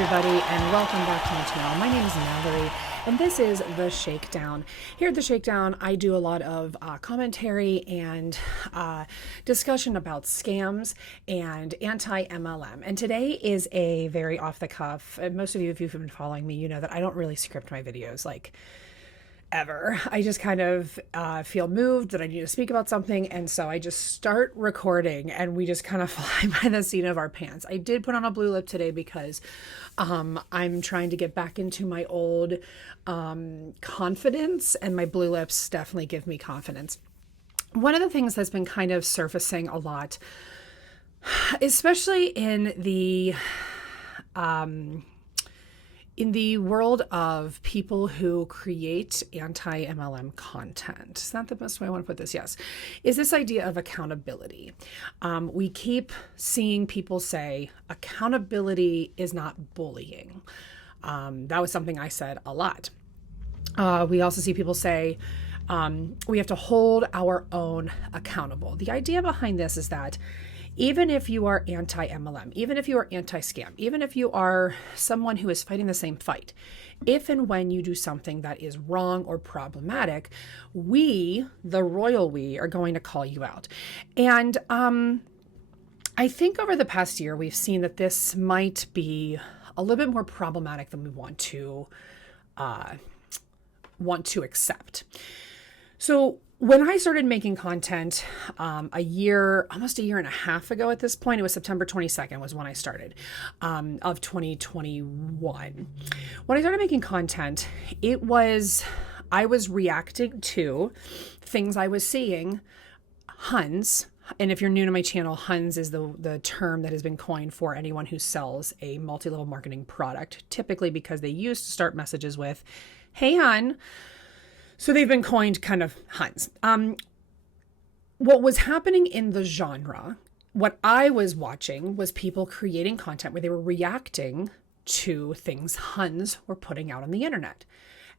everybody, and welcome back to my channel. My name is Mallory, and this is The Shakedown. Here at The Shakedown, I do a lot of commentary and discussion about scams and anti-MLM. And today is a very off-the-cuff, and most of you, if you've been following me, you know that I don't really script my videos, like, ever. I just kind of feel moved that I need to speak about something, and so I just start recording and we just kind of fly by the seat of our pants. I did put on a blue lip today because I'm trying to get back into my old confidence, and my blue lips definitely give me confidence. One of the things that's been kind of surfacing a lot, especially in the world of people who create anti-MLM content, is that the best way I want to put this? Yes. Is this idea of accountability. We keep seeing people say accountability is not bullying. That was something I said a lot. We also see people say we have to hold our own accountable. The idea behind this is that even if you are anti-MLM, even if you are anti-scam, even if you are someone who is fighting the same fight, if and when you do something that is wrong or problematic, we, the royal we, are going to call you out. And I think over the past year, we've seen that this might be a little bit more problematic than we want to accept. So when I started making content almost a year and a half ago at this point, it was September 22nd was when I started, of 2021. When I started making content, I was reacting to things I was seeing, Huns. And if you're new to my channel, Huns is the term that has been coined for anyone who sells a multi-level marketing product, typically because they used to start messages with, "Hey, Hun." So they've been coined kind of Huns. What was happening in the genre, what I was watching was people creating content where they were reacting to things Huns were putting out on the internet.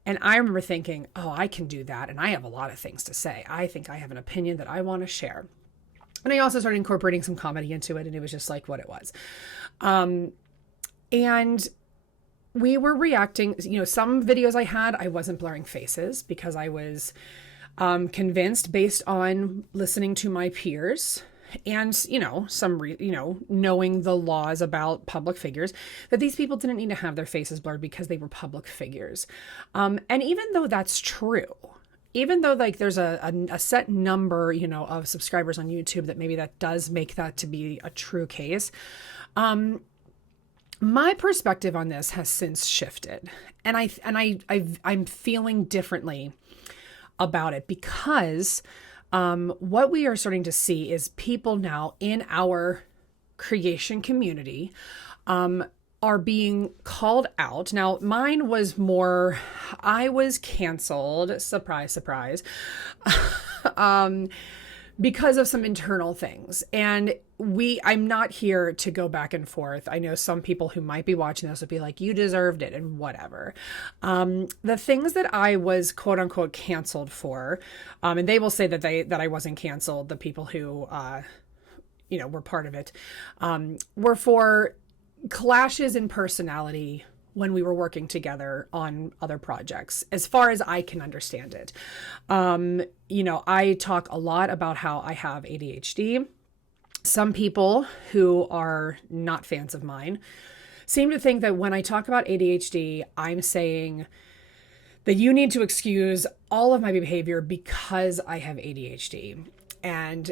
And I remember thinking, oh, I can do that. And I have a lot of things to say. I think I have an opinion that I want to share. And I also started incorporating some comedy into it, and it was just like what it was. And we were reacting, some videos I had, I wasn't blurring faces because I was convinced based on listening to my peers and, knowing the laws about public figures, that these people didn't need to have their faces blurred because they were public figures. And even though that's true, even though there's a set number, of subscribers on YouTube that maybe that does make that to be a true case, my perspective on this has since shifted, and I'm feeling differently about it because what we are starting to see is people now in our creation community are being called out. Now, mine was more, I was canceled, surprise, surprise, because of some internal things. And I'm not here to go back and forth. I know some people who might be watching this would be like, you deserved it and whatever. The things that I was quote unquote canceled for, and they will say that I wasn't canceled, the people who, were part of it, were for clashes in personality when we were working together on other projects, as far as I can understand it. I talk a lot about how I have ADHD. Some people who are not fans of mine seem to think that when I talk about ADHD, I'm saying that you need to excuse all of my behavior because I have ADHD. And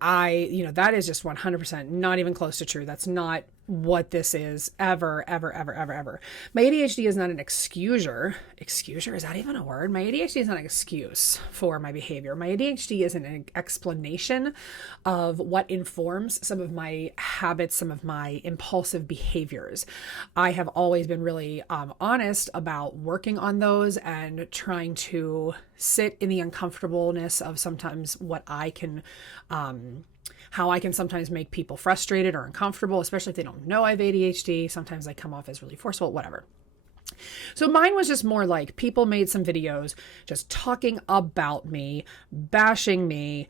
that is just 100% not even close to true. That's not what this is ever. My ADHD is not an excuser. Excuser, is that even a word? My ADHD is not an excuse for my behavior. My ADHD is an explanation of what informs some of my habits, some of my impulsive behaviors. I have always been really honest about working on those and trying to sit in the uncomfortableness of sometimes what I can how I can sometimes make people frustrated or uncomfortable, especially if they don't know I have ADHD. Sometimes I come off as really forceful, whatever. So mine was just more like people made some videos just talking about me, bashing me,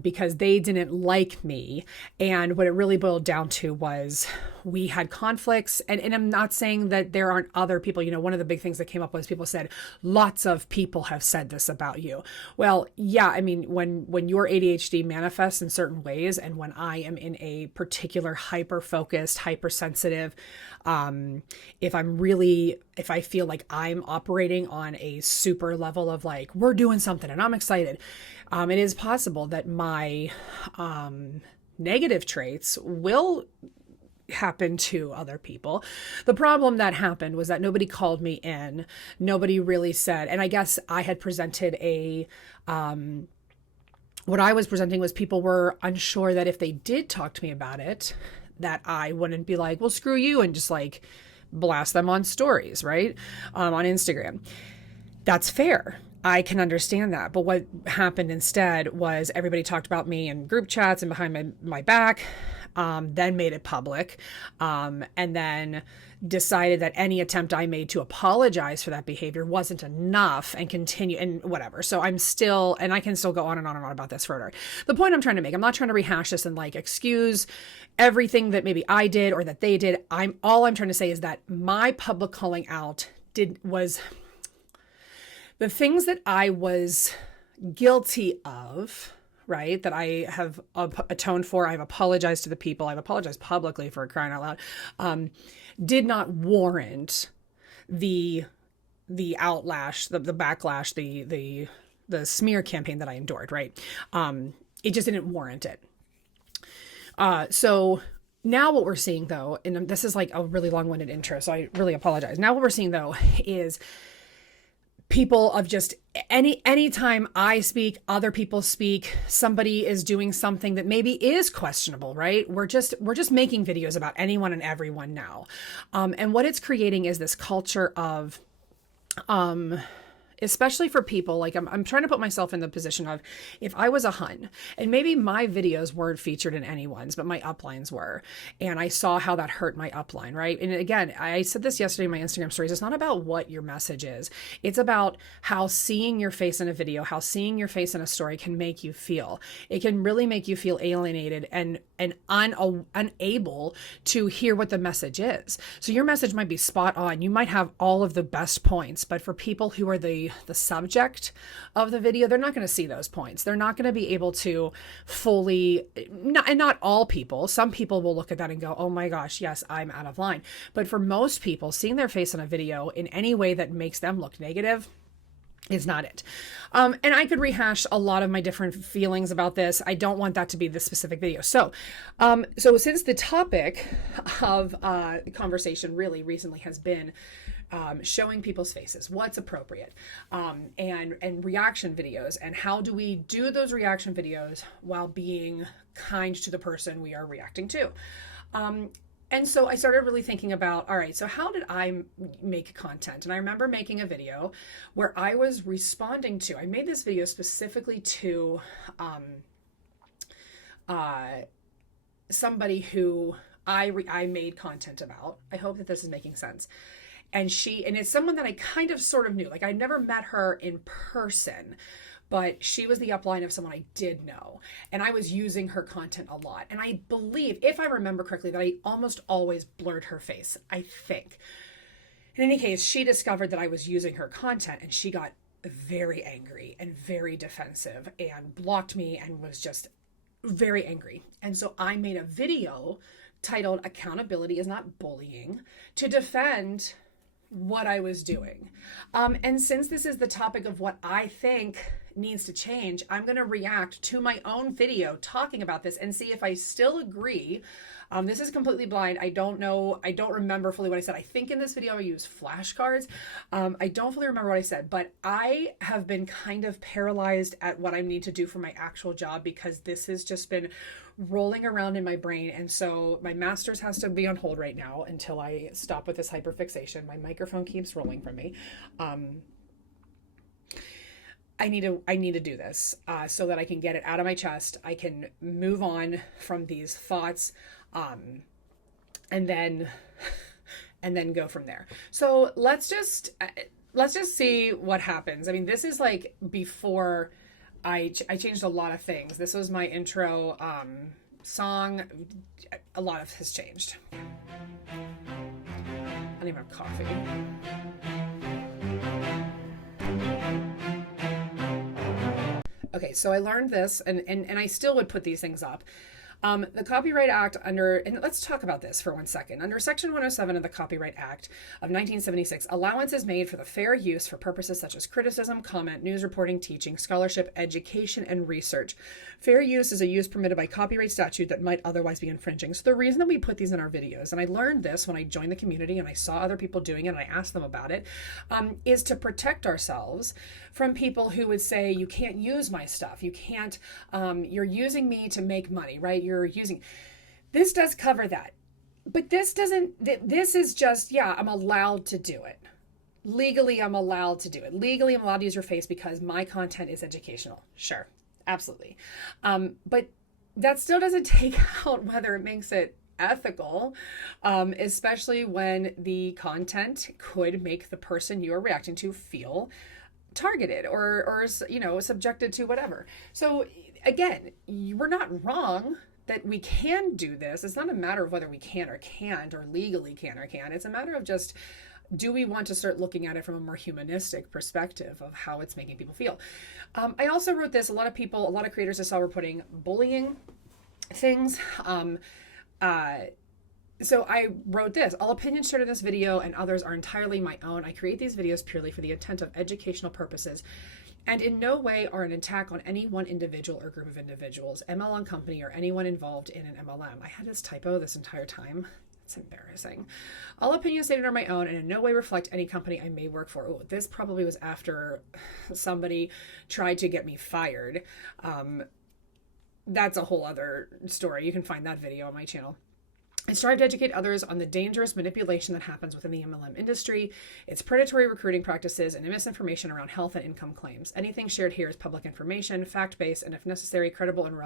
because they didn't like me. And what it really boiled down to was we had conflicts. And I'm not saying that there aren't other people. You know, one of the big things that came up was people said, lots of people have said this about you. Well, yeah, I mean, when your ADHD manifests in certain ways, and when I am in a particular hyper-focused, hypersensitive, if I feel like I'm operating on a super level of like, we're doing something and I'm excited, it is possible that my negative traits will happen to other people. The problem that happened was that nobody called me in. Nobody really said, and I guess I had presented what I was presenting was people were unsure that if they did talk to me about it, that I wouldn't be like, well, screw you, and just like blast them on stories, right? On Instagram. That's fair. I can understand that. But what happened instead was everybody talked about me in group chats and behind my back, then made it public, and then decided that any attempt I made to apologize for that behavior wasn't enough, and continue and whatever. So I'm still, and I can still go on and on and on about this further. The point I'm trying to make, I'm not trying to rehash this and like excuse everything that maybe I did or that they did. All I'm trying to say is that my public calling out was the things that I was guilty of, right? That I have atoned for. I've apologized to the people. I've apologized publicly for crying out loud. Did not warrant the outlash, the backlash, the smear campaign that I endured, right? It just didn't warrant it. So now what we're seeing though, and this is like a really long-winded intro, so I really apologize. Now what we're seeing though is people of just anytime I speak, other people speak, somebody is doing something that maybe is questionable, right? We're just making videos about anyone and everyone now. And what it's creating is this culture of, especially for people, like I'm trying to put myself in the position of if I was a hun and maybe my videos weren't featured in anyone's, but my uplines were, and I saw how that hurt my upline, right? And again, I said this yesterday in my Instagram stories, it's not about what your message is. It's about how seeing your face in a video, how seeing your face in a story can make you feel. It can really make you feel alienated and unable to hear what the message is. So your message might be spot on. You might have all of the best points, but for people who are the subject of the video, they're not going to see those points. They're not going to be able to fully, not all people. Some people will look at that and go, oh my gosh, yes, I'm out of line. But for most people, seeing their face in a video in any way that makes them look negative is not it. And I could rehash a lot of my different feelings about this. I don't want that to be this specific video. So since the topic of the conversation really recently has been showing people's faces, what's appropriate, and reaction videos, and how do we do those reaction videos while being kind to the person we are reacting to. And so I started really thinking about, all right, so how did I make content? And I remember making a video where I was responding to, I made this video specifically to somebody who I made content about. I hope that this is making sense. And it's someone that I kind of sort of knew. Like I never met her in person, but she was the upline of someone I did know. And I was using her content a lot. And I believe, if I remember correctly, that I almost always blurred her face, I think. In any case, she discovered that I was using her content and she got very angry and very defensive and blocked me and was just very angry. And so I made a video titled Accountability is Not Bullying to defend what I was doing. And since this is the topic of what I think needs to change, I'm going to react to my own video talking about this and see if I still agree. This is completely blind. I don't know. I don't remember fully what I said. I think in this video I used flashcards. I don't fully remember what I said, but I have been kind of paralyzed at what I need to do for my actual job because this has just been rolling around in my brain. And so my master's has to be on hold right now until I stop with this hyperfixation. My microphone keeps rolling from me. I need to do this so that I can get it out of my chest. I can move on from these thoughts, and then and then go from there. So let's just see what happens. I mean, this is like before I changed a lot of things. This was my intro song. A lot of has changed. I don't even have coffee. Okay, so I learned this, and I still would put these things up. The Copyright Act and let's talk about this for 1 second. Under Section 107 of the Copyright Act of 1976, allowance is made for the fair use for purposes such as criticism, comment, news reporting, teaching, scholarship, education, and research. Fair use is a use permitted by copyright statute that might otherwise be infringing. So the reason that we put these in our videos, and I learned this when I joined the community and I saw other people doing it and I asked them about it, is to protect ourselves from people who would say, you can't use my stuff. You can't, you're using me to make money, right? This does cover that, but this is just, yeah, I'm allowed to do it. Legally, I'm allowed to do it. Legally, I'm allowed to use your face because my content is educational. Sure. Absolutely. But that still doesn't take out whether it makes it ethical, especially when the content could make the person you are reacting to feel targeted or subjected to whatever. So again, we're not wrong that we can do this. It's not a matter of whether we can or can't, or legally can or can't. It's a matter of just, do we want to start looking at it from a more humanistic perspective of how it's making people feel? I also wrote this. A lot of creators I saw were putting bullying things. So I wrote this: all opinions shared in this video and others are entirely my own. I create these videos purely for the intent of educational purposes and in no way are an attack on any one individual or group of individuals, MLM company, or anyone involved in an MLM. I had this typo this entire time. It's embarrassing. All opinions stated are my own and in no way reflect any company I may work for. Oh, this probably was after somebody tried to get me fired. That's a whole other story. You can find that video on my channel. I strive to educate others on the dangerous manipulation that happens within the MLM industry, its predatory recruiting practices, and misinformation around health and income claims. Anything shared here is public information, fact-based, and if necessary, credible and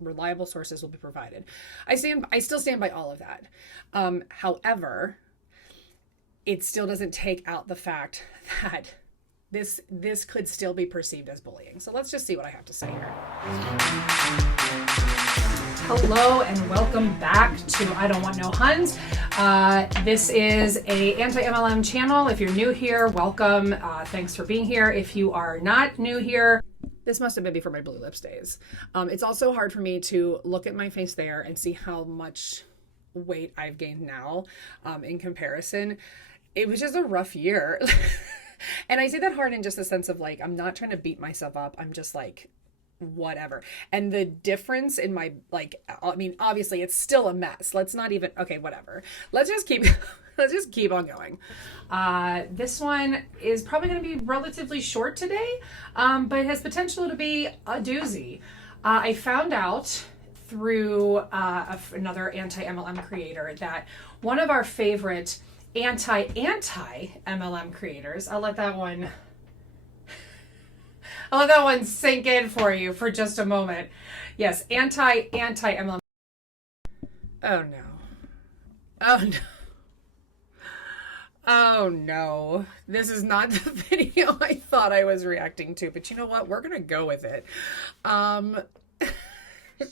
reliable sources will be provided. I still stand by all of that. However, it still doesn't take out the fact that this could still be perceived as bullying. So let's just see what I have to say here. Hello and welcome back to I Don't Want No Huns. This is a anti-MLM channel. If you're new here, welcome. Thanks for being here. If you are not new here, this must have been before my blue lips days. It's also hard for me to look at my face there and see how much weight I've gained now in comparison. It was just a rough year. And I say that hard in just the sense of like, I'm not trying to beat myself up. I'm just like, whatever. And the difference in my, like, I mean, obviously it's still a mess. Let's not even, okay, whatever. Let's just keep on going. This one is probably going to be relatively short today, but has potential to be a doozy. I found out through another anti-MLM creator that one of our favorite anti-MLM creators, I'll let that one sink in for you for just a moment. Yes, anti-MLM. Oh no. Oh no. Oh no. This is not the video I thought I was reacting to, but you know what? We're gonna go with it.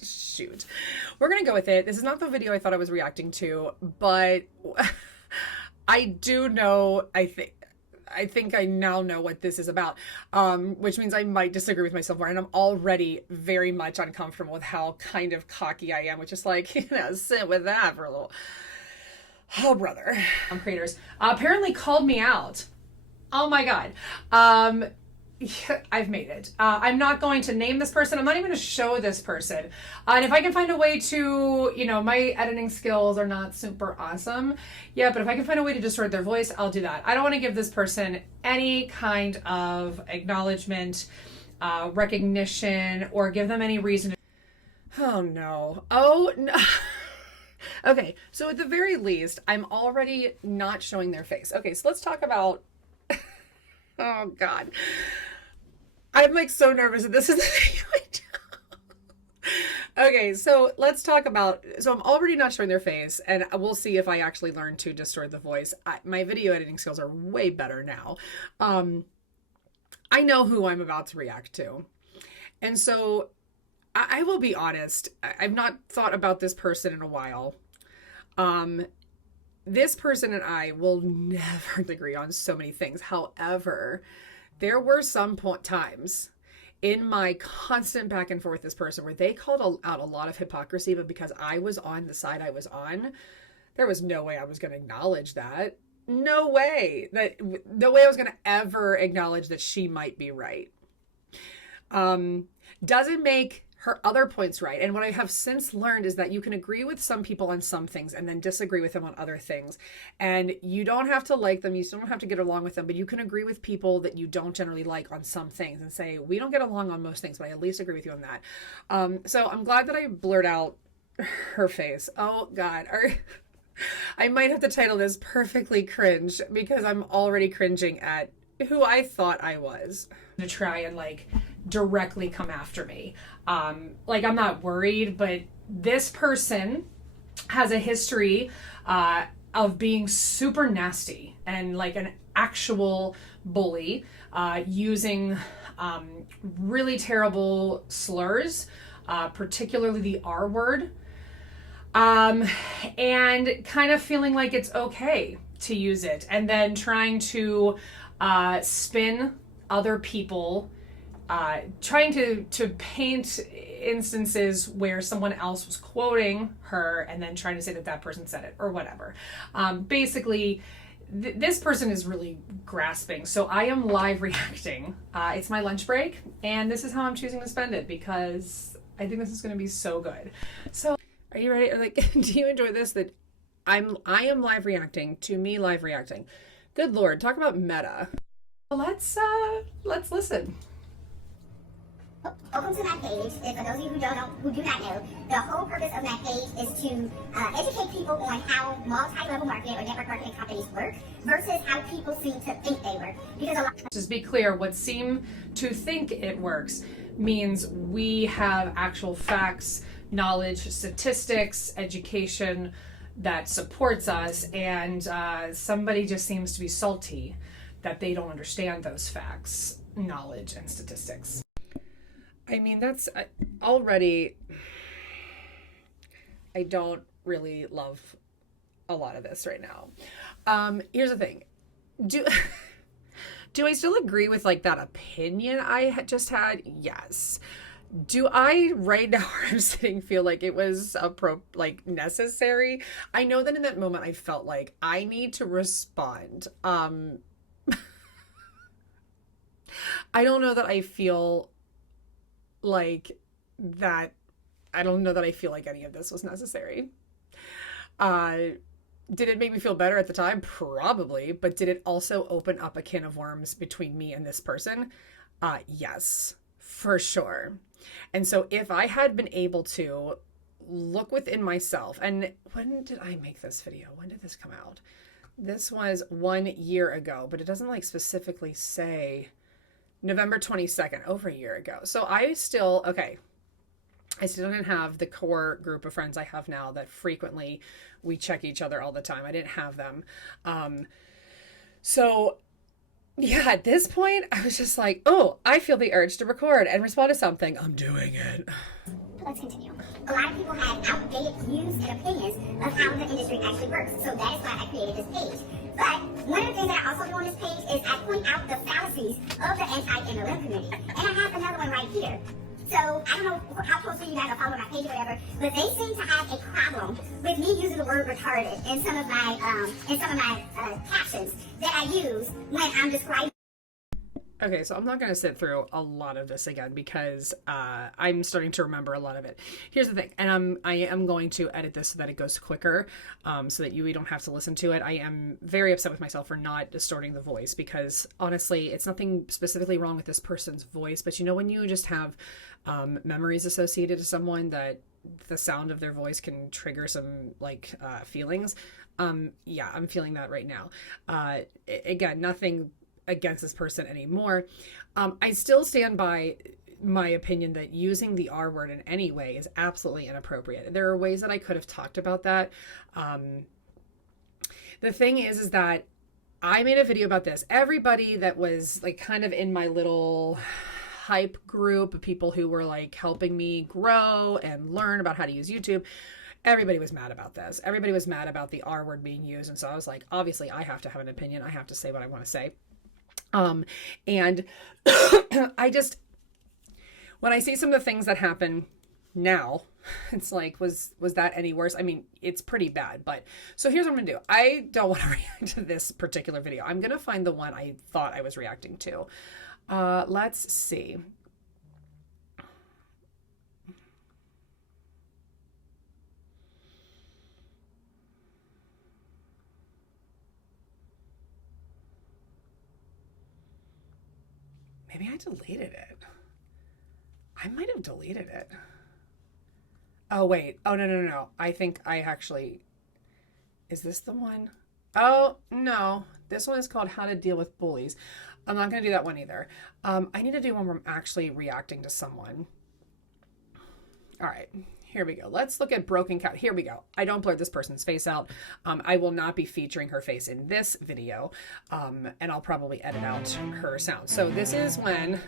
Shoot. We're gonna go with it. This is not the video I thought I was reacting to, but I do know, I think I now know what this is about, which means I might disagree with myself more. And I'm already very much uncomfortable with how kind of cocky I am, which is like, sit with that for a little. Oh, brother. Creators apparently called me out. Oh my God. I've made it. I'm not going to name this person. I'm not even going to show this person. And if I can find a way to, my editing skills are not super awesome. Yeah, but if I can find a way to distort their voice, I'll do that. I don't want to give this person any kind of acknowledgement, recognition, or give them any reason. Oh no. Oh no. Okay, so at the very least, I'm already not showing their face. Okay, so let's talk about, oh God. I'm like so nervous that this is the video I do. Okay, so let's talk about. So I'm already not showing their face, and we'll see if I actually learn to distort the voice. My video editing skills are way better now. Um, I know who I'm about to react to, and so I will be honest. I've not thought about this person in a while. Um, this person and I will never agree on so many things. However, there were some times in my constant back and forth with this person where they called out a lot of hypocrisy, but because I was on the side I was on, there was no way I was going to acknowledge that. No way I was going to ever acknowledge that she might be right. Doesn't make her other points right. And what I have since learned is that you can agree with some people on some things and then disagree with them on other things. And you don't have to like them. You still don't have to get along with them, but you can agree with people that you don't generally like on some things and say, we don't get along on most things, but I at least agree with you on that. So I'm glad that I blurred out her face. Oh God. I might have to title this Perfectly Cringe because I'm already cringing at who I thought I was. To try and like directly come after me. Like I'm not worried, but this person has a history of being super nasty and like an actual bully, using really terrible slurs, particularly the R word, and kind of feeling like it's okay to use it, and then trying to spin other people, trying to paint instances where someone else was quoting her and then trying to say that that person said it or whatever. Basically, this person is really grasping. So I am live reacting. It's my lunch break, and this is how I'm choosing to spend it because I think this is going to be so good. So are you ready? Like, do you enjoy this? That I am live reacting to me live reacting. Good Lord, talk about meta. Well, let's listen. Welcome to my page. And for those of you who don't know, who do not know, the whole purpose of my page is to educate people on how multi-level marketing or network marketing companies work versus how people seem to think they work. Because a lot. Just be clear, what seem to think it works means we have actual facts, knowledge, statistics, education that supports us, and somebody just seems to be salty that they don't understand those facts, knowledge, and statistics. I mean, that's already, I don't really love a lot of this right now. Here's the thing. Do I still agree with like that opinion I had just had? Yes. Do I right now where I'm sitting feel like it was like necessary? I know that in that moment I felt like I need to respond. I don't know that I feel like that. I don't know that I feel like any of this was necessary. Did it make me feel better at the time? Probably. But did it also open up a can of worms between me and this person? Yes, for sure. And so if I had been able to look within myself, and when did I make this video? When did this come out? This was 1 year ago, but it doesn't like specifically say November 22nd, over a year ago. So I still didn't have the core group of friends I have now that frequently we check each other all the time. I didn't have them. So yeah, at this point, I was just like, oh, I feel the urge to record and respond to something. I'm doing it. Let's continue. A lot of people have outdated views and opinions of how the industry actually works. So that is why I created this page. But one of the things that I also do on this page is I point out the fallacies of the anti-MLM community. And I have another one right here. So I don't know how closely you guys are following my page or whatever, but they seem to have a problem with me using the word retarded in some of my captions that I use when I'm describing. Okay, so I'm not going to sit through a lot of this again because I'm starting to remember a lot of it. Here's the thing, and I am going to edit this so that it goes quicker, so that you don't have to listen to it. I am very upset with myself for not distorting the voice because honestly, it's nothing specifically wrong with this person's voice, but you know when you just have memories associated to someone that the sound of their voice can trigger some like feelings. Yeah, I'm feeling that right now. Again, nothing against this person anymore. I still stand by my opinion that using the R word in any way is absolutely inappropriate. There are ways that I could have talked about that. The thing is that I made a video about this. Everybody that was like kind of in my little hype group of people who were like helping me grow and learn about how to use YouTube, everybody was mad about this. Everybody was mad about the R word being used. And so I was like, obviously I have to have an opinion. I have to say what I want to say. And I just, when I see some of the things that happen now, it's like, was that any worse? I mean, it's pretty bad, but so here's what I'm gonna do. I don't want to react to this particular video. I'm gonna find the one I thought I was reacting to. Let's see. Maybe I deleted it. I might have deleted it. Oh, wait. Oh, no. I think I actually... Is this the one? Oh, no. This one is called How to Deal with Bullies. I'm not going to do that one either. I need to do one where I'm actually reacting to someone. All right. Here we go. Let's look at Broken Cat. Here we go. I don't blur this person's face out. I will not be featuring her face in this video. And I'll probably edit out her sound. So this is when...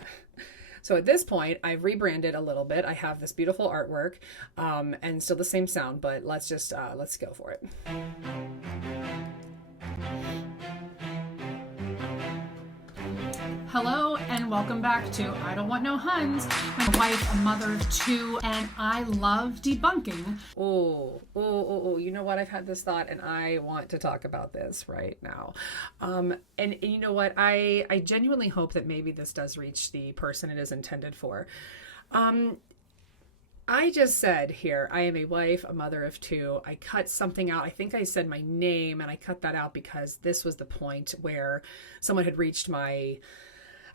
So at this point, I've rebranded a little bit. I have this beautiful artwork and still the same sound, but let's go for it. Hello and welcome back to I Don't Want No Huns. My wife, a mother of two, and I love debunking. Oh, you know what? I've had this thought and I want to talk about this right now. And you know what? I genuinely hope that maybe this does reach the person it is intended for. I just said here, I am a wife, a mother of two. I cut something out. I think I said my name and I cut that out because this was the point where someone had reached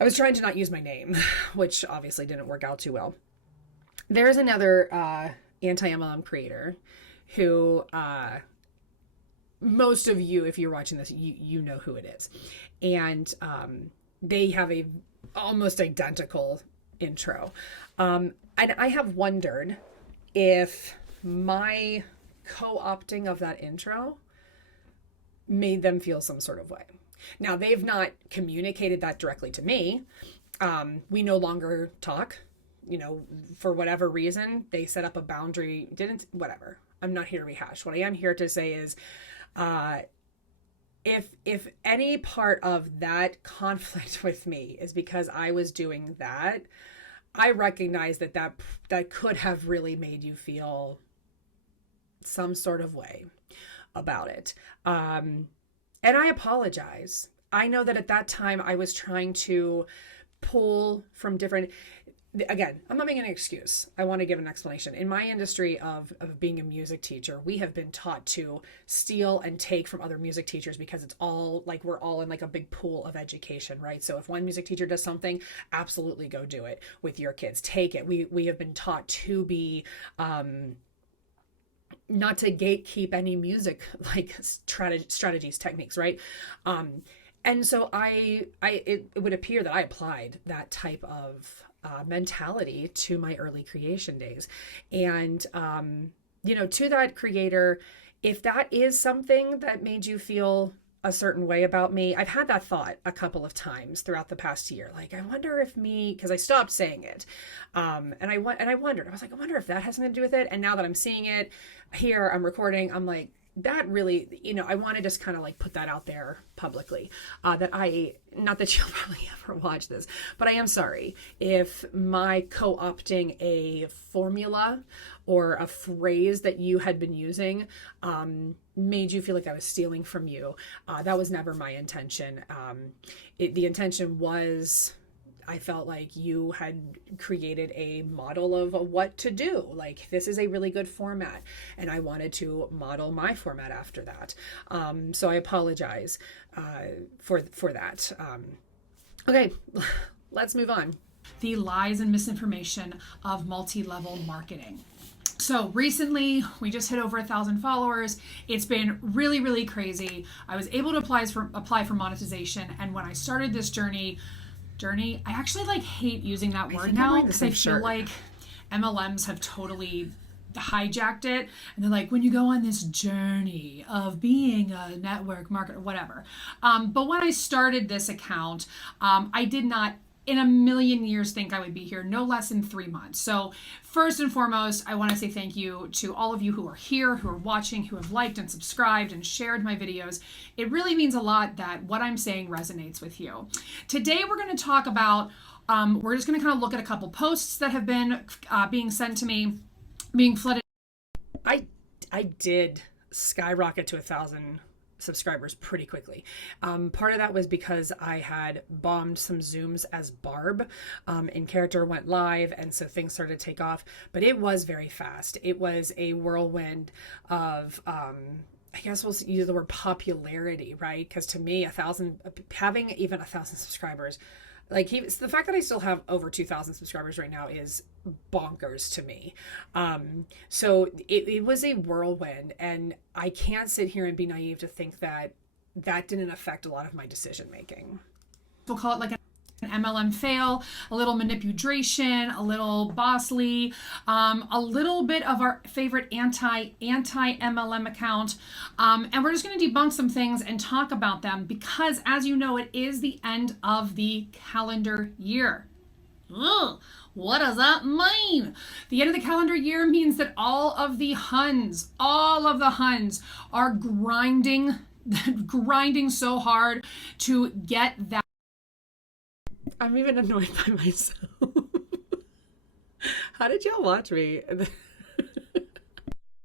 I was trying to not use my name, which obviously didn't work out too well. There's another AntiMLM creator who most of you, if you're watching this, you know who it is. And they have a almost identical intro. And I have wondered if my co-opting of that intro made them feel some sort of way. Now, they've not communicated that directly to me. We no longer talk, for whatever reason. They set up a boundary, whatever. I'm not here to rehash. What I am here to say is, if any part of that conflict with me is because I was doing that, I recognize that could have really made you feel some sort of way about it. And I apologize. I know that at that time I was trying to pull from different... Again, I'm not making an excuse. I want to give an explanation. In my industry of being a music teacher, we have been taught to steal and take from other music teachers because it's all like we're all in like a big pool of education, right? So if one music teacher does something, absolutely go do it with your kids. Take it. We have been taught to be... not to gatekeep any music like strategies, techniques, right? And so it would appear that I applied that type of mentality to my early creation days. And, to that creator, if that is something that made you feel a certain way about me, I've had that thought a couple of times throughout the past year. Like, I wonder if because I stopped saying it. And I wondered, I was like, I wonder if that has something to do with it. And now that I'm seeing it here, I'm recording, I'm like, that really, I want to just kind of like put that out there publicly, not that you'll probably ever watch this, but I am sorry if my co-opting a formula or a phrase that you had been using, made you feel like I was stealing from you. That was never my intention. The intention was, I felt like you had created a model of what to do. Like, this is a really good format, and I wanted to model my format after that. So I apologize for that. Okay, let's move on. The lies and misinformation of multi-level marketing. So recently, we just hit over 1,000 followers. It's been really, really crazy. I was able to apply for monetization, and when I started this journey, journey. I actually like hate using that word think I'm now wearing the because I same feel shirt. like MLMs have totally hijacked it, and they're like, when you go on this journey of being a network marketer, whatever. But when I started this account, I did not in a million years think I would be here, no less than 3 months. So first and foremost, I want to say thank you to all of you who are here, who are watching, who have liked and subscribed and shared my videos. It really means a lot that what I'm saying resonates with you. Today we're going to talk about, we're just going to kind of look at a couple posts that have been being sent to me, being flooded. I did skyrocket to 1,000 subscribers pretty quickly. Part of that was because I had bombed some Zooms as Barb, in character went live, and so things started to take off. But it was very fast. It was a whirlwind of I guess we'll use the word popularity, right? Because to me, having even 1,000 subscribers, like the fact that I still have over 2,000 subscribers right now is bonkers to me. So it was a whirlwind, and I can't sit here and be naive to think that that didn't affect a lot of my decision making. We'll call it like an MLM fail, a little manipulation, a little bossly, a little bit of our favorite anti-MLM account. And we're just going to debunk some things and talk about them because, as you know, it is the end of the calendar year. Ugh, what does that mean? The end of the calendar year means that all of the Huns are grinding so hard to get that. I'm even annoyed by myself. How did y'all watch me?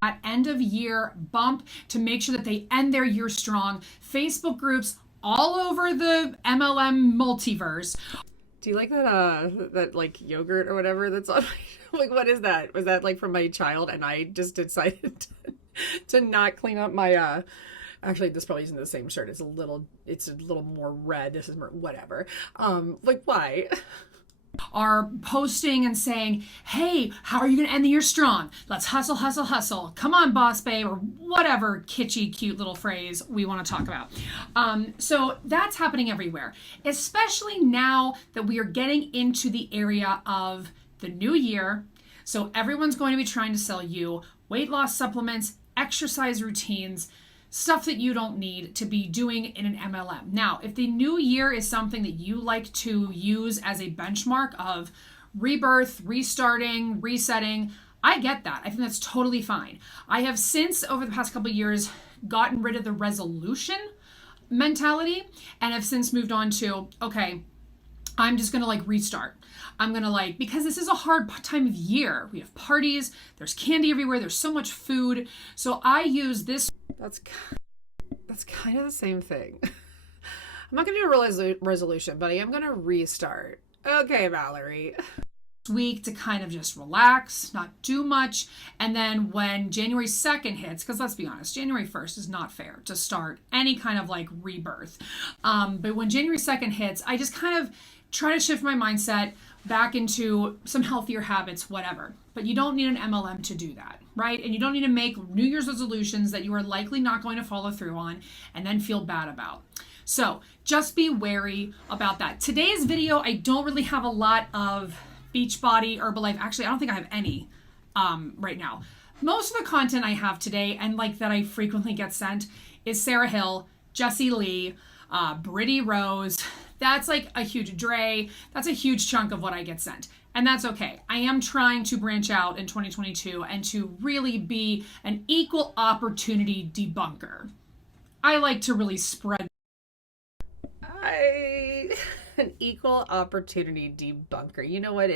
At end of year bump to make sure that they end their year strong. Facebook groups all over the MLM multiverse. Do you like that like yogurt or whatever that's on my, like, what is that? Was that like from my child and I just decided to not clean up my actually this probably isn't the same shirt. It's a little more red. This is more whatever. Like why? Are posting and saying, hey, how are you going to end the year strong? Let's hustle, hustle, hustle. Come on, boss babe, or whatever kitschy, cute little phrase we want to talk about. So that's happening everywhere, especially now that we are getting into the area of the new year. So everyone's going to be trying to sell you weight loss supplements, exercise routines, stuff that you don't need to be doing in an MLM. Now, if the new year is something that you like to use as a benchmark of rebirth, restarting, resetting, I get that. I think that's totally fine. I have since, over the past couple of years, gotten rid of the resolution mentality and have since moved on to, okay, I'm just going to like restart. I'm going to because this is a hard time of year. We have parties, there's candy everywhere, there's so much food. So I use this. That's kind of the same thing. I'm not going to do a resolution, but I am going to restart. Okay, Valerie. Week to kind of just relax, not do much. And then when January 2nd hits, because let's be honest, January 1st is not fair to start any kind of like rebirth. But when January 2nd hits, I just kind of try to shift my mindset back into some healthier habits, whatever. But you don't need an MLM to do that, right? And you don't need to make New Year's resolutions that you are likely not going to follow through on and then feel bad about. So just be wary about that. Today's video, I don't really have a lot of Beachbody, Herbalife. Actually, I don't think I have any right now. Most of the content I have today and like that I frequently get sent is Sarah Hill, Jessie Lee, Brittany Rose. That's like a huge Dre. That's a huge chunk of what I get sent. And that's okay. I am trying to branch out in 2022 and to really be an equal opportunity debunker. I like to really spread. An equal opportunity debunker. You know what?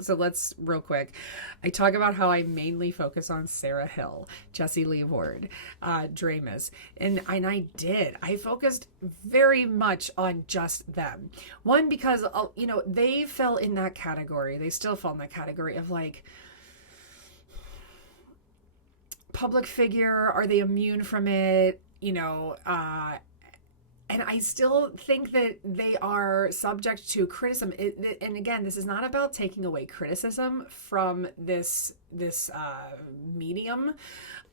So let's real quick. I talk about how I mainly focus on Sarah Hill, Jessie Lee Ward, Dramus, and I focused very much on just them. One, because they fell in that category. They still fall in that category of like public figure. Are they immune from it? And I still think that they are subject to criticism. And again, this is not about taking away criticism from this medium.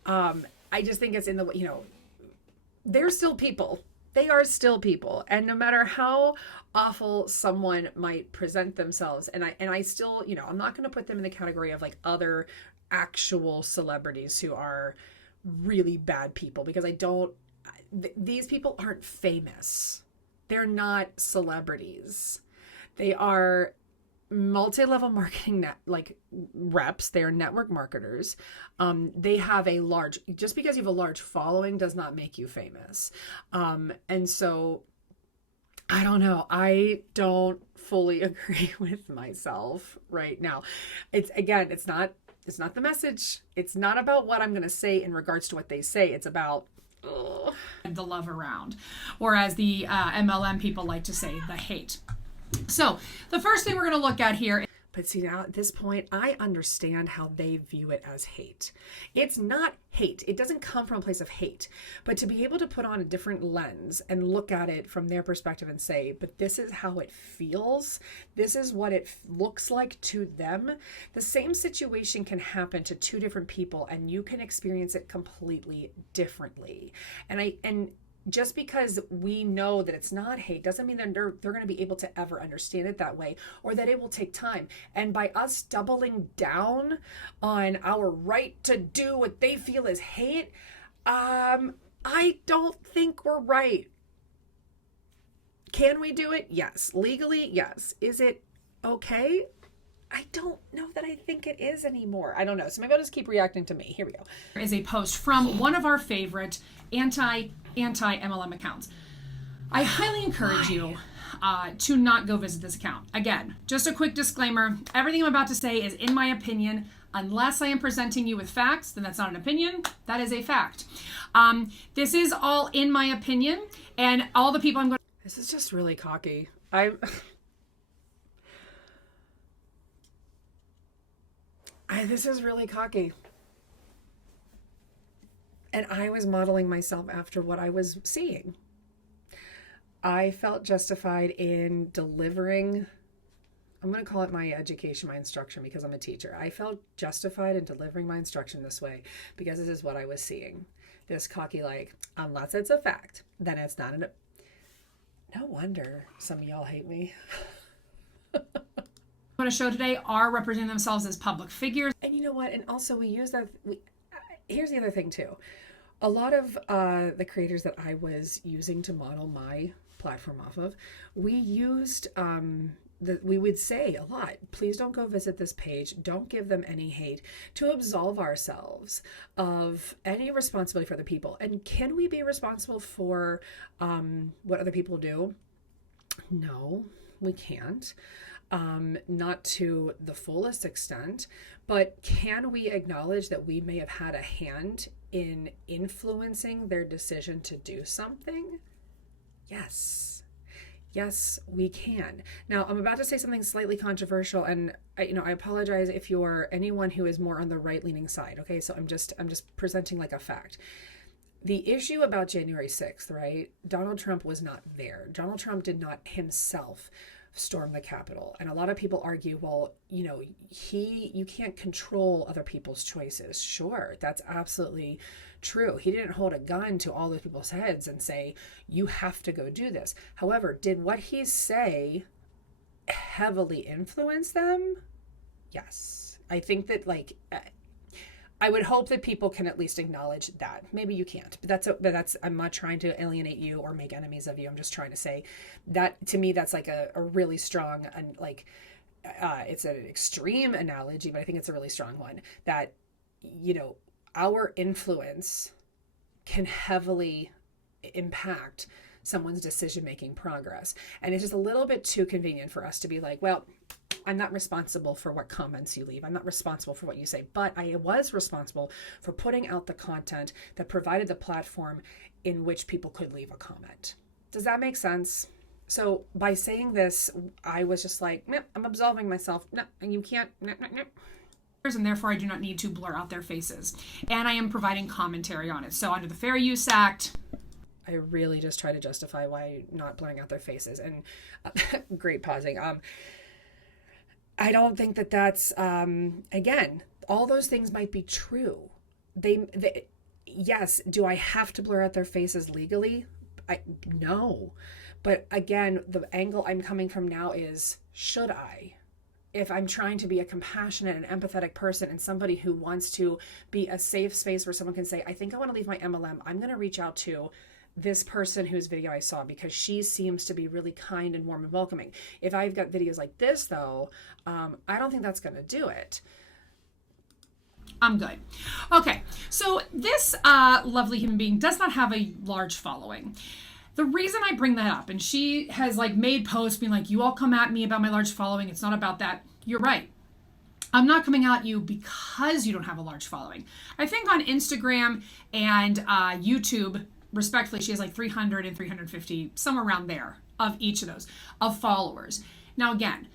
I just think it's in the, they're still people. They are still people. And no matter how awful someone might present themselves, and I still, I'm not going to put them in the category of like other actual celebrities who are really bad people, because these people aren't famous. They're not celebrities. They are multi-level marketing reps. They are network marketers. They have just because you have a large following does not make you famous. And so I don't know. I don't fully agree with myself right now. It's not the message. It's not about what I'm going to say in regards to what they say. It's about the love around, or as the MLM people like to say, the hate. So the first thing we're going to look at here. But see, now at this point, I understand how they view it as hate. It's not hate. It doesn't come from a place of hate. But to be able to put on a different lens and look at it from their perspective and say, but this is how it feels. This is what it looks like to them. The same situation can happen to two different people, and you can experience it completely differently. And just because we know that it's not hate doesn't mean that they're going to be able to ever understand it that way, or that it will take time. And by us doubling down on our right to do what they feel is hate, I don't think we're right. Can we do it? Yes. Legally, yes. Is it okay? I don't know that I think it is anymore. I don't know. So maybe I'll just keep reacting to me. Here we go. Is a post from one of our favorite anti-MLM accounts. I highly encourage you to not go visit this account. Again, just a quick disclaimer. Everything I'm about to say is in my opinion. Unless I am presenting you with facts, then that's not an opinion. That is a fact. This is all in my opinion, and all the people I'm going to... This is just really cocky. This is really cocky. And I was modeling myself after what I was seeing. I felt justified in delivering, I'm going to call it my education, my instruction, because I'm a teacher. I felt justified in delivering my instruction this way because this is what I was seeing. This cocky, unless it's a fact, then it's not an... No wonder some of y'all hate me. going to show today are representing themselves as public figures. And you know what? And also we use that. Here's the other thing too. A lot of the creators that I was using to model my platform off of, we used we would say a lot, please don't go visit this page. Don't give them any hate, to absolve ourselves of any responsibility for other people. And can we be responsible for what other people do? No, we can't. Not to the fullest extent, but can we acknowledge that we may have had a hand in influencing their decision to do something? Yes. Yes, we can. Now, I'm about to say something slightly controversial, and I apologize if you're anyone who is more on the right-leaning side. Okay, so I'm just presenting like a fact. The issue about January 6th, right? Donald Trump was not there. Donald Trump did not himself storm the Capitol. And a lot of people argue, well, you can't control other people's choices. Sure, that's absolutely true. He didn't hold a gun to all those people's heads and say, you have to go do this. However, did what he say heavily influence them? Yes. I think that I would hope that people can at least acknowledge that. Maybe you can't, but that's I'm not trying to alienate you or make enemies of you. I'm just trying to say that to me, that's like a really strong, and it's an extreme analogy, but I think it's a really strong one that, our influence can heavily impact someone's decision-making progress. And it's just a little bit too convenient for us to be like, well, I'm not responsible for what comments you leave. I'm not responsible for what you say, but I was responsible for putting out the content that provided the platform in which people could leave a comment. Does that make sense? So by saying this, I was just like, nope, I'm absolving myself. No, and you can't, no. And therefore I do not need to blur out their faces. And I am providing commentary on it. So under the Fair Use Act, I really just try to justify why not blurring out their faces. And great pausing. I don't think that that's, again, all those things might be true. Yes, do I have to blur out their faces legally? No. But again, the angle I'm coming from now is, should I? If I'm trying to be a compassionate and empathetic person and somebody who wants to be a safe space where someone can say, I think I want to leave my MLM, I'm going to reach out to this person whose video I saw because she seems to be really kind and warm and welcoming. If I've got videos like this, though, I don't think that's going to do it. I'm good. Okay, so this lovely human being does not have a large following. The reason I bring that up, and she has like made posts being like, you all come at me about my large following. It's not about that. You're right. I'm not coming at you because you don't have a large following. I think on Instagram and YouTube, respectfully, she has like 300 and 350, somewhere around there of each of those, of followers. Now, again,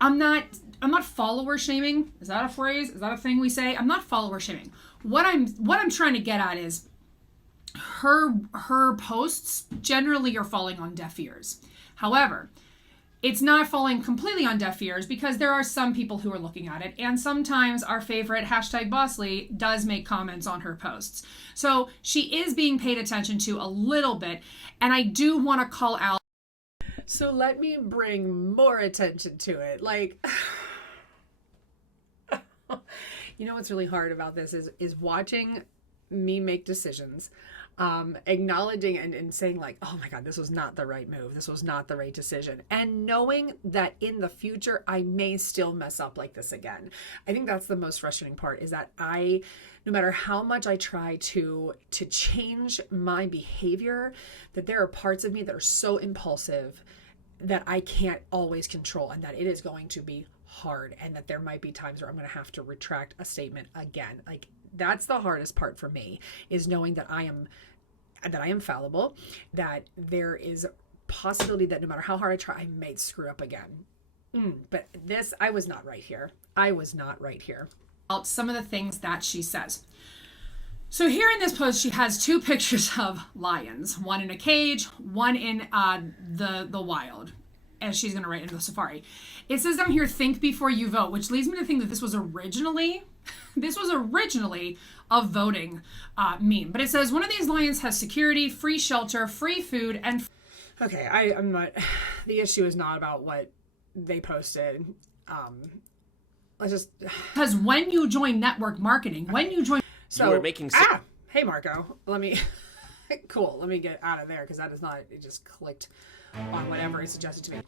I'm not follower shaming. Is that a phrase? Is that a thing we say? I'm not follower shaming. What I'm trying to get at is her posts generally are falling on deaf ears. However, it's not falling completely on deaf ears because there are some people who are looking at it, and sometimes our favorite #Bossly does make comments on her posts. So she is being paid attention to a little bit, and I do want to call out. So let me bring more attention to it. Like, you know what's really hard about this is watching me make decisions, acknowledging and saying like, oh my God, this was not the right move. This was not the right decision. And knowing that in the future, I may still mess up like this again. I think that's the most frustrating part, is that no matter how much I try to change my behavior, that there are parts of me that are so impulsive that I can't always control, and that it is going to be hard, and that there might be times where I'm going to have to retract a statement again. Like, that's the hardest part for me, is knowing that I am fallible, that there is possibility that no matter how hard I try, I may screw up again. But this, I was not right here. I was not right here. Some of the things that she says. So here in this post, she has two pictures of lions, one in a cage, one in the wild, as she's going to write in the safari. It says down here, think before you vote, which leads me to think that this was originally a voting meme. But it says, one of these lions has security, free shelter, free food, and... Okay, I'm not... The issue is not about what they posted. Let's just... Because when you join network marketing, So, you were making... Hey, Marco. Let me... Cool. Let me get out of there, because that is not... It just clicked on whatever it suggested to me.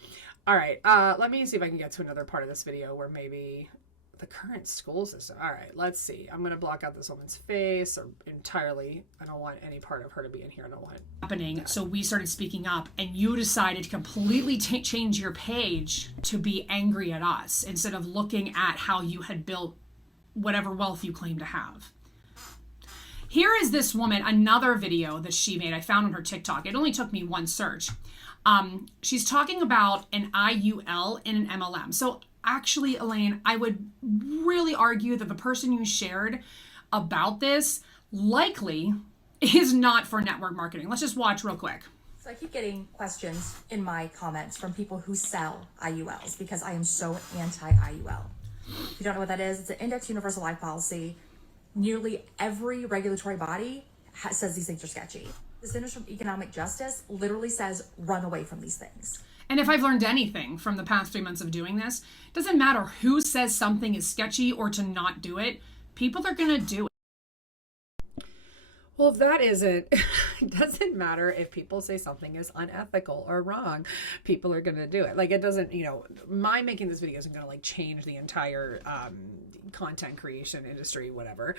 All right. Let me see if I can get to another part of this video where maybe the current school system. All right. Let's see. I'm going to block out this woman's face or entirely. I don't want any part of her to be in here. I don't want it happening. So we started speaking up, and you decided to completely change your page to be angry at us instead of looking at how you had built whatever wealth you claim to have. Here is this woman, another video that she made. I found on her TikTok. It only took me one search. She's talking about an IUL in an MLM. So actually, Elaine, I would really argue that the person you shared about this likely is not for network marketing. Let's just watch real quick. So I keep getting questions in my comments from people who sell IULs because I am so anti-IUL. If you don't know what that is, it's an Index Universal Life Policy. Nearly every regulatory body says these things are sketchy. The Centers for Economic Justice literally says run away from these things. And if I've learned anything from the past 3 months of doing this, it doesn't matter who says something is sketchy or to not do it. People are going to do it. Well, if that isn't, it doesn't matter if people say something is unethical or wrong. People are going to do it. Like, it doesn't, my making this video isn't going to like change the entire content creation industry, whatever.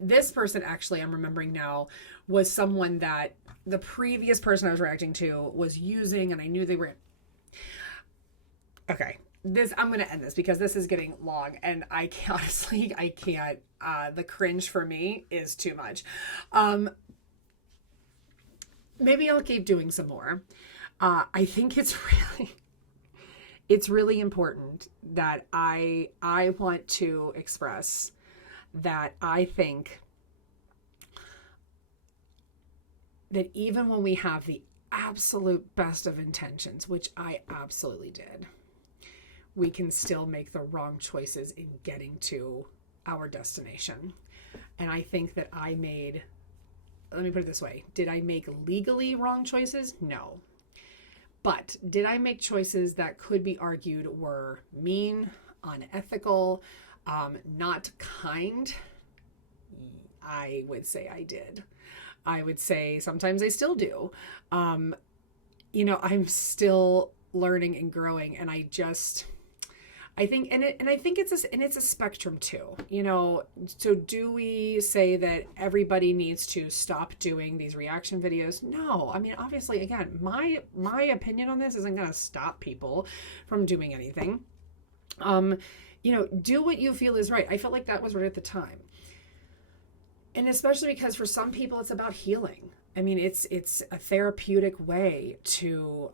This person, actually, I'm remembering now, was someone that the previous person I was reacting to was using, and I knew they were... Okay. I'm going to end this because this is getting long, and I can't, the cringe for me is too much. Maybe I'll keep doing some more. I think it's really important that I want to express that I think that even when we have the absolute best of intentions, which I absolutely did, we can still make the wrong choices in getting to our destination. And I think that I made let me put it this way. Did I make legally wrong choices? No. But did I make choices that could be argued were mean, unethical, not kind? I would say I did. I would say sometimes I still do. You know, I'm still learning and growing, and I think, I think it's a spectrum too, you know. So do we say that everybody needs to stop doing these reaction videos? No. I mean, obviously, again, my opinion on this isn't going to stop people from doing anything. You know, do what you feel is right. I felt like that was right at the time. And especially because for some people it's about healing. I mean, it's a therapeutic way to,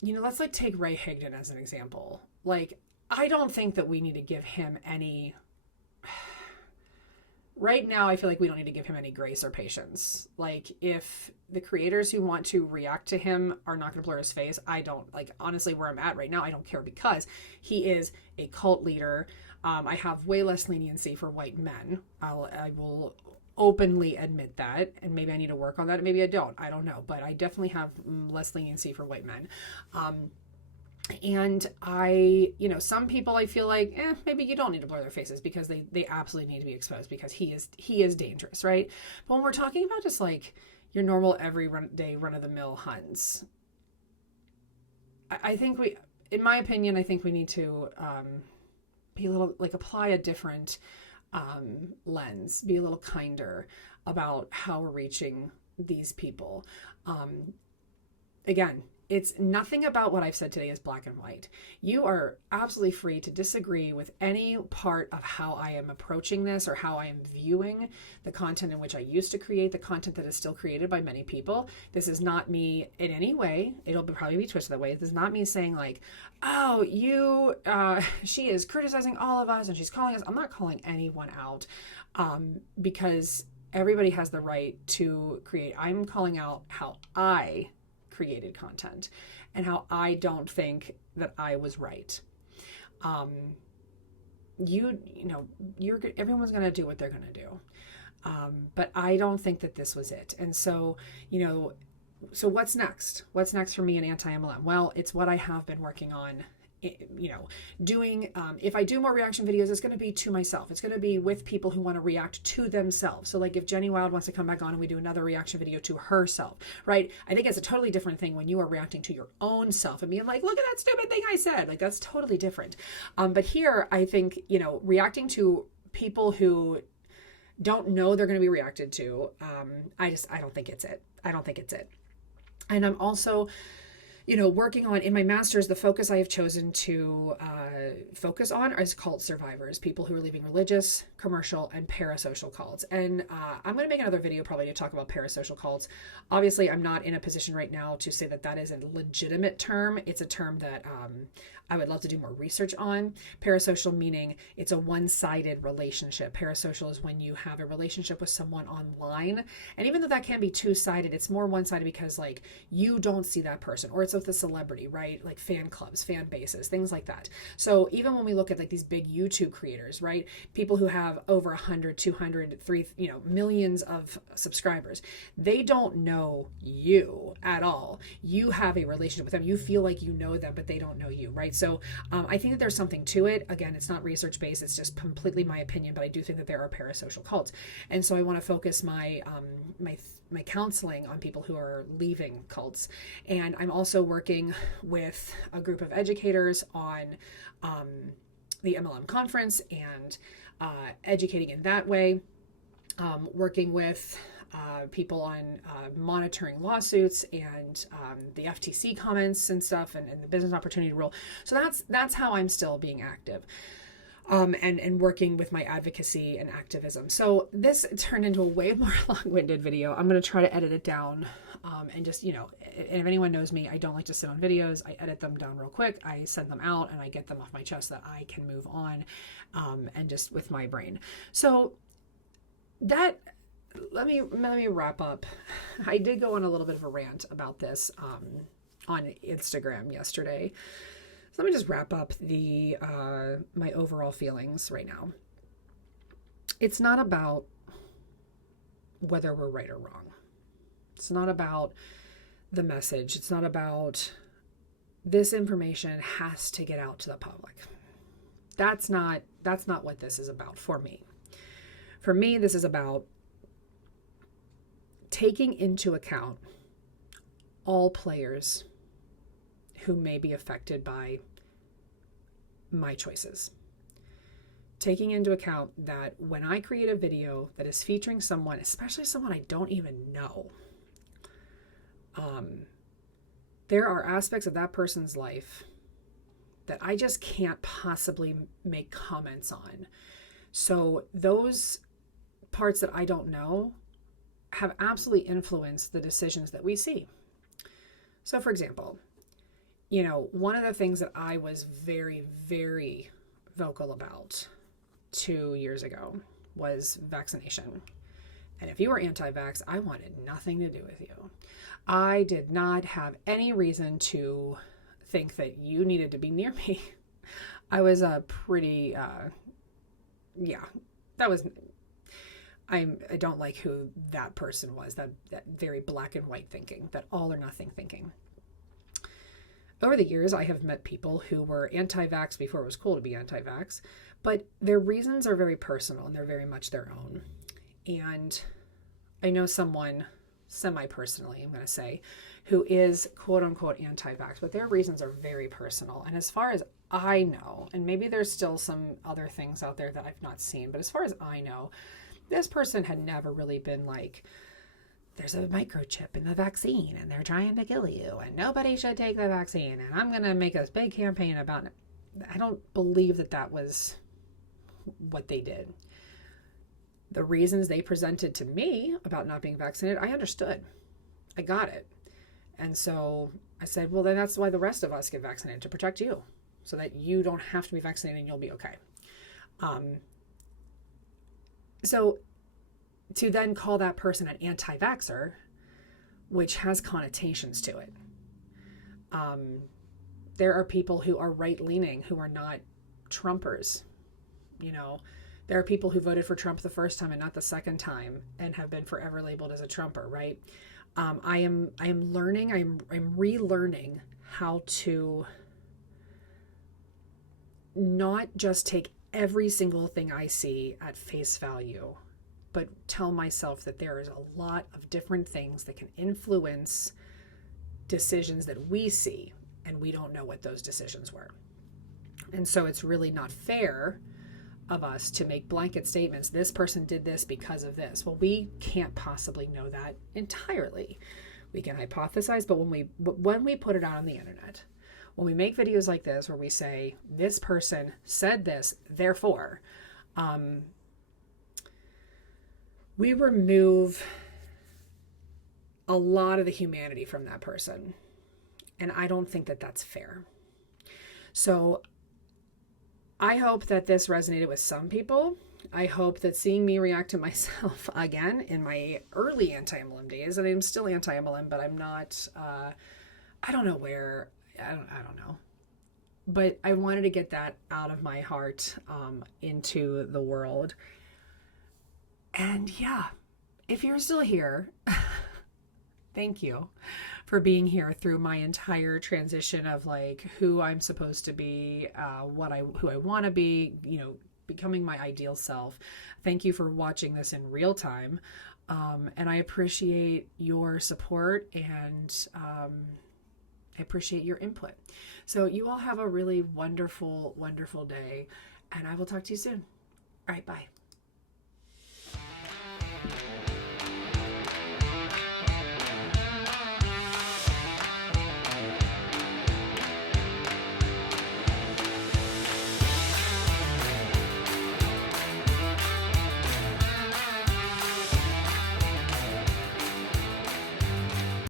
you know, let's like take Ray Higdon as an example. Like, I don't think that we need to give him any, right now, I feel like we don't need to give him any grace or patience. Like, if the creators who want to react to him are not going to blur his face, I don't, like, honestly, where I'm at right now, I don't care, because he is a cult leader. I have way less leniency for white men. I will openly admit that, and maybe I need to work on that, and maybe I don't know, but I definitely have less leniency for white men. And I, you know, some people I feel like, maybe you don't need to blur their faces because they absolutely need to be exposed because he is dangerous, right? But when we're talking about just like your normal everyday run-of-the-mill Huns, I think in my opinion, I think we need to be a little, like, apply a different lens, be a little kinder about how we're reaching these people. Again, it's nothing about what I've said today is black and white. You are absolutely free to disagree with any part of how I am approaching this or how I am viewing the content in which I used to create, the content that is still created by many people. This is not me in any way. It'll probably be twisted that way. This is not me saying like, oh, she is criticizing all of us and she's calling us. I'm not calling anyone out because everybody has the right to create. I'm calling out how I created content and how I don't think that I was right. Everyone's going to do what they're going to do. But I don't think that this was it. And so, you know, so what's next? What's next for me in AntiMLM? Well, it's what I have been working on, you know, doing, if I do more reaction videos, it's going to be to myself. It's going to be with people who want to react to themselves. So like if Jenny Wild wants to come back on and we do another reaction video to herself, right? I think it's a totally different thing when you are reacting to your own self and being like, look at that stupid thing I said. Like, that's totally different. But here, I think, you know, reacting to people who don't know they're going to be reacted to, I don't think it's it. I don't think it's it. And I'm also, you know, working on, in my master's, the focus I have chosen to focus on is cult survivors, people who are leaving religious, commercial, and parasocial cults. And I'm going to make another video probably to talk about parasocial cults. Obviously, I'm not in a position right now to say that that is a legitimate term. It's a term that I would love to do more research on. Parasocial meaning it's a one-sided relationship. Parasocial is when you have a relationship with someone online. And even though that can be two-sided, it's more one-sided because like you don't see that person, or it's with a celebrity, right? Like fan clubs, fan bases, things like that. So even when we look at like these big YouTube creators, right? People who have over 100, 200, 3, you know, millions of subscribers, they don't know you at all. You have a relationship with them. You feel like you know them, but they don't know you, right? So I think that there's something to it. Again, it's not research-based. It's just completely my opinion, but I do think that there are parasocial cults. And so I want to focus my counseling on people who are leaving cults. And I'm also working with a group of educators on the MLM conference and educating in that way, working with people on monitoring lawsuits and the FTC comments and stuff, and the business opportunity rule. So that's how I'm still being active. And working with my advocacy and activism. So this turned into a way more long-winded video. I'm going to try to edit it down and just, you know, and if anyone knows me, I don't like to sit on videos. I edit them down real quick. I send them out and I get them off my chest so that I can move on and just with my brain. So that, let me wrap up. I did go on a little bit of a rant about this on Instagram yesterday. So let me just wrap up my overall feelings right now. It's not about whether we're right or wrong. It's not about the message. It's not about this information has to get out to the public. That's not what this is about for me. For me, this is about taking into account all players who may be affected by my choices. Taking into account that when I create a video that is featuring someone, especially someone I don't even know, there are aspects of that person's life that I just can't possibly make comments on. So those parts that I don't know have absolutely influenced the decisions that we see. So for example, one of the things that I was very, very vocal about 2 years ago was vaccination. And if you were anti-vax, I wanted nothing to do with you. I did not have any reason to think that you needed to be near me. I was a pretty, I don't like who that person was, that very black and white thinking, that all or nothing thinking. Over the years, I have met people who were anti-vax before it was cool to be anti-vax, but their reasons are very personal and they're very much their own. And I know someone semi-personally, I'm going to say, who is quote unquote anti-vax, but their reasons are very personal. And as far as I know, and maybe there's still some other things out there that I've not seen, but as far as I know, this person had never really been like, there's a microchip in the vaccine and they're trying to kill you and nobody should take the vaccine and I'm going to make a big campaign about it. I don't believe that was what they did. The reasons they presented to me about not being vaccinated, I understood. I got it. And so I said, well, then that's why the rest of us get vaccinated, to protect you so that you don't have to be vaccinated and you'll be okay. So to then call that person an anti-vaxxer, which has connotations to it. There are people who are right-leaning who are not Trumpers. There are people who voted for Trump the first time and not the second time and have been forever labeled as a Trumper, right? I am learning, I'm relearning how to not just take every single thing I see at face value, but tell myself that there is a lot of different things that can influence decisions that we see, and we don't know what those decisions were. And so it's really not fair of us to make blanket statements. This person did this because of this. Well, we can't possibly know that entirely. We can hypothesize, but when we put it out on the internet, when we make videos like this where we say this person said this, therefore, we remove a lot of the humanity from that person. And I don't think that that's fair. So I hope that this resonated with some people. I hope that seeing me react to myself again in my early AntiMLM days, and I'm still anti-MLM, but I'm not, I don't know where, I don't know. But I wanted to get that out of my heart into the world. And yeah, if you're still here, thank you for being here through my entire transition of like who I'm supposed to be, who I want to be, becoming my ideal self. Thank you for watching this in real time. And I appreciate your support and I appreciate your input. So you all have a really wonderful, wonderful day, and I will talk to you soon. All right, bye.